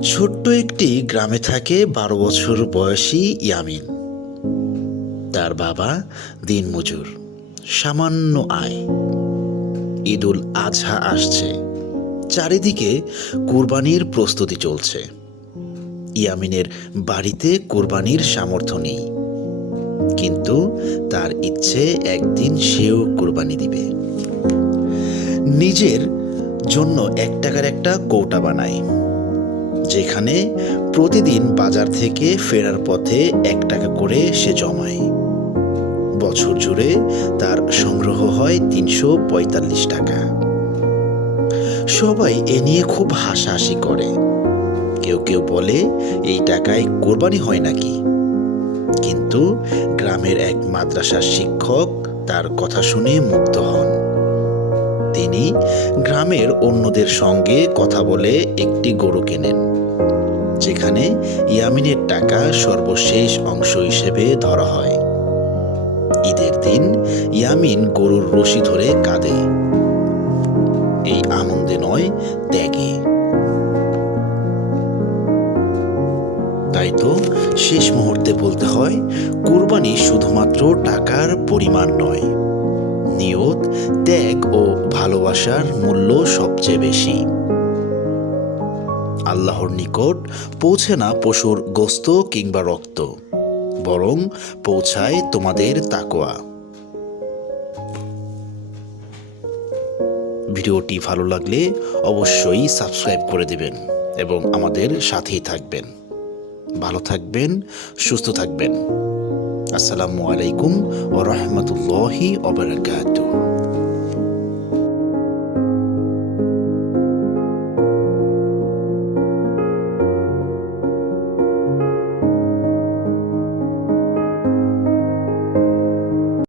ছোট্ট একটি গ্রামে থাকে বারো বছর বয়সী ইয়ামিন। তার বাবা দিনমজুর, সামান্য আয়। ঈদুল আজহা আসছে। চারিদিকে কুরবানির প্রস্তুতি চলছে। ইয়ামিনের বাড়িতে কুরবানির সামর্থ্য নেই। কিন্তু তার ইচ্ছে একদিন সেও কুরবানি দিবে। নিজের জন্য এক টাকার একটা কৌটা বানায়। যেখানে প্রতিদিন বাজার থেকে ফেরার পথে এক টাকা করে সে জমায়। বছর জুড়ে তার সংগ্রহ হয় তিনশো পঁয়তাল্লিশ টাকা। সবাই এ নিয়ে খুব হাসাহাসি করে। কেউ কেউ বলে, এই টাকায় কোরবানি হয় নাকি? কিন্তু গ্রামের এক মাদ্রাসার শিক্ষক তার কথা শুনে মুগ্ধ হন। তিনি গ্রামের অন্যদের সঙ্গে কথা বলে একটি গরু কেনেন, যেখানে ইয়ামিনের টাকা সর্বশেষ অংশ হিসেবে ধরা হয়। ঈদের দিন ইয়ামিন গরুর রশি ধরে কাঁদে। এই আনন্দে নয়, ত্যাগে। তাই তো শেষ মুহূর্তে বলতে হয়, কুরবানি শুধুমাত্র টাকার পরিমাণ নয়। নিয়ত, ত্যাগ ও ভালোবাসার মূল্য সবচেয়ে বেশি। আল্লাহর নিকট পৌঁছে না পশুর গোস্ত কিংবা রক্ত, বরং পৌঁছায় তোমাদের তাকোয়া ভিডিওটি ভালো লাগলে অবশ্যই সাবস্ক্রাইব করে দেবেন এবং আমাদের সাথেই থাকবেন। ভালো থাকবেন, সুস্থ থাকবেন। আসসালামু আলাইকুম ও রহমতুল্লাহি ওবরাকাতুহ